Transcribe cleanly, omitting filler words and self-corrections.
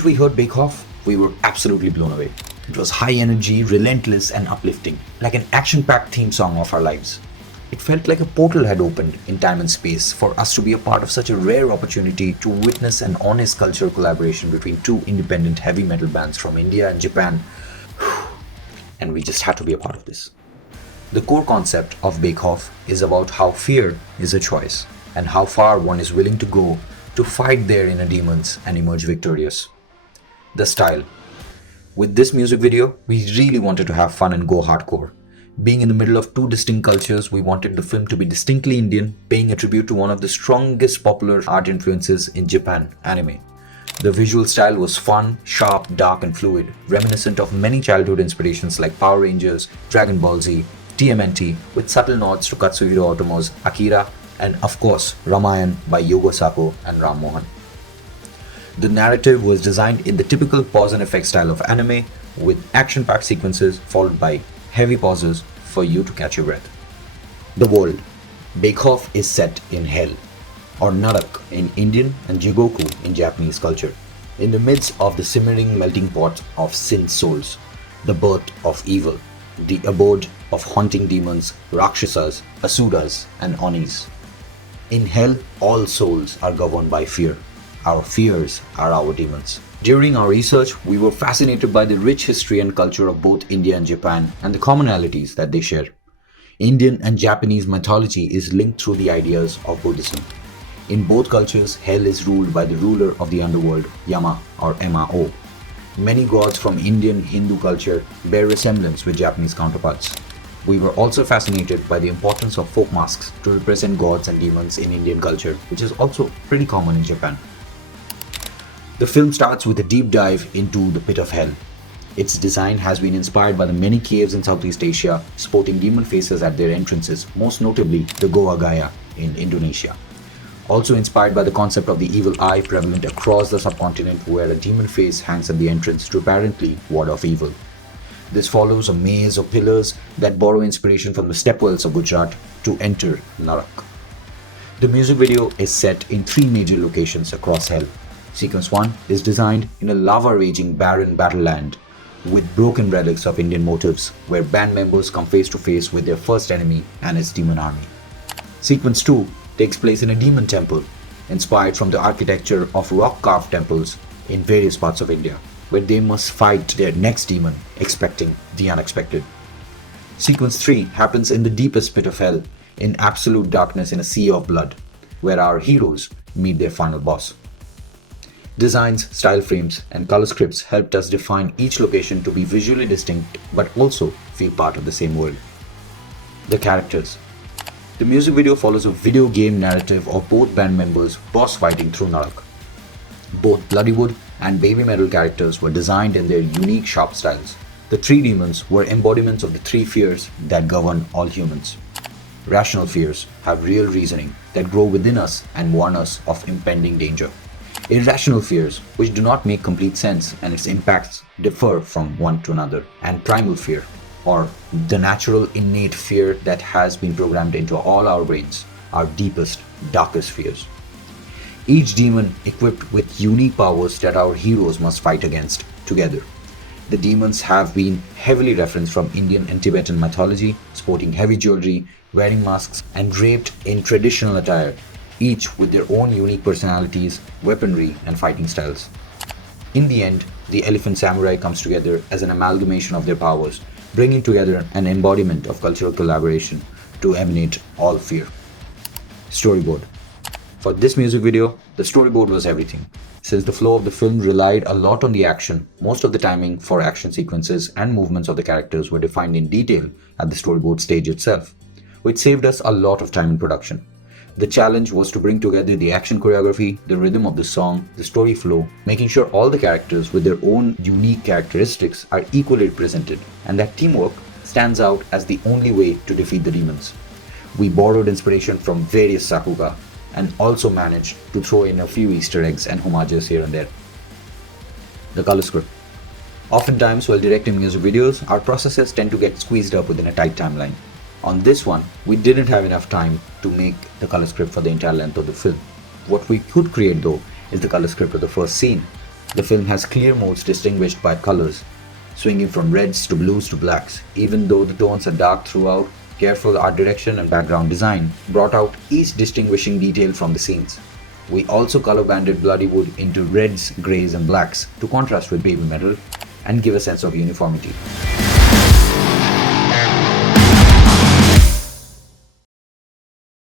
moment we heard Bekhauf, we were absolutely blown away. It was high energy, relentless and uplifting, like an action-packed theme song of our lives. It felt like a portal had opened in time and space for us to be a part of such a rare opportunity to witness an honest cultural collaboration between two independent heavy metal bands from India and Japan. And we just had to be a part of this. The core concept of Bekhauf is about how fear is a choice and how far one is willing to go to fight their inner demons and emerge victorious. The style. With this music video, we really wanted to have fun and go hardcore. Being in the middle of two distinct cultures, we wanted the film to be distinctly Indian, paying a tribute to one of the strongest popular art influences in Japan, anime. The visual style was fun, sharp, dark and fluid, reminiscent of many childhood inspirations like Power Rangers, Dragon Ball Z, TMNT, with subtle nods to Katsuhiro Otomo's Akira, and of course, Ramayan by Yogo Sako and Ram Mohan. The narrative was designed in the typical pause and effect style of anime, with action-packed sequences followed by heavy pauses for you to catch your breath. The world. Bekhauf is set in hell, or Narak in Indian and Jigoku in Japanese culture, in the midst of the simmering melting pot of sin souls, the birth of evil, the abode of haunting demons, Rakshasas, Asuras and Onis. In hell, all souls are governed by fear. Our fears are our demons. During our research, we were fascinated by the rich history and culture of both India and Japan and the commonalities that they share. Indian and Japanese mythology is linked through the ideas of Buddhism. In both cultures, hell is ruled by the ruler of the underworld, Yama or Mao. Many gods from Indian Hindu culture bear resemblance with Japanese counterparts. We were also fascinated by the importance of folk masks to represent gods and demons in Indian culture, which is also pretty common in Japan. The film starts with a deep dive into the pit of hell. Its design has been inspired by the many caves in Southeast Asia, sporting demon faces at their entrances, most notably the Goa Gaya in Indonesia. Also inspired by the concept of the evil eye prevalent across the subcontinent, where a demon face hangs at the entrance to apparently ward off evil. This follows a maze of pillars that borrow inspiration from the stepwells of Gujarat to enter Narak. The music video is set in three major locations across hell. Sequence 1 is designed in a lava-raging barren battleland with broken relics of Indian motifs, where band members come face to face with their first enemy and its demon army. Sequence 2 takes place in a demon temple, inspired from the architecture of rock-carved temples in various parts of India, where they must fight their next demon, expecting the unexpected. Sequence 3 happens in the deepest pit of hell, in absolute darkness in a sea of blood, where our heroes meet their final boss. Designs, style frames, and color scripts helped us define each location to be visually distinct but also feel part of the same world. The characters. The music video follows a video game narrative of both band members boss fighting through Narak. Both Bloodywood and Babymetal characters were designed in their unique sharp styles. The three demons were embodiments of the three fears that govern all humans. Rational fears have real reasoning that grow within us and warn us of impending danger. Irrational fears, which do not make complete sense and its impacts differ from one to another. And primal fear, or the natural innate fear that has been programmed into all our brains, our deepest, darkest fears. Each demon equipped with unique powers that our heroes must fight against together. The demons have been heavily referenced from Indian and Tibetan mythology, sporting heavy jewelry, wearing masks, and draped in traditional attire, each with their own unique personalities, weaponry, and fighting styles. In the end, the elephant samurai comes together as an amalgamation of their powers, bringing together an embodiment of cultural collaboration to eliminate all fear. Storyboard. For this music video, the storyboard was everything. Since the flow of the film relied a lot on the action, most of the timing for action sequences and movements of the characters were defined in detail at the storyboard stage itself, which saved us a lot of time in production. The challenge was to bring together the action choreography, the rhythm of the song, the story flow, making sure all the characters with their own unique characteristics are equally represented, and that teamwork stands out as the only way to defeat the demons. We borrowed inspiration from various sakuga and also managed to throw in a few Easter eggs and homages here and there. The color script. Oftentimes, while directing music videos, our processes tend to get squeezed up within a tight timeline. On this one, we didn't have enough time to make the color script for the entire length of the film. What we could create though is the color script of the first scene. The film has clear modes distinguished by colors, swinging from reds to blues to blacks. Even though the tones are dark throughout, careful art direction and background design brought out each distinguishing detail from the scenes. We also color banded Bloodywood into reds, greys, and blacks to contrast with Babymetal and give a sense of uniformity.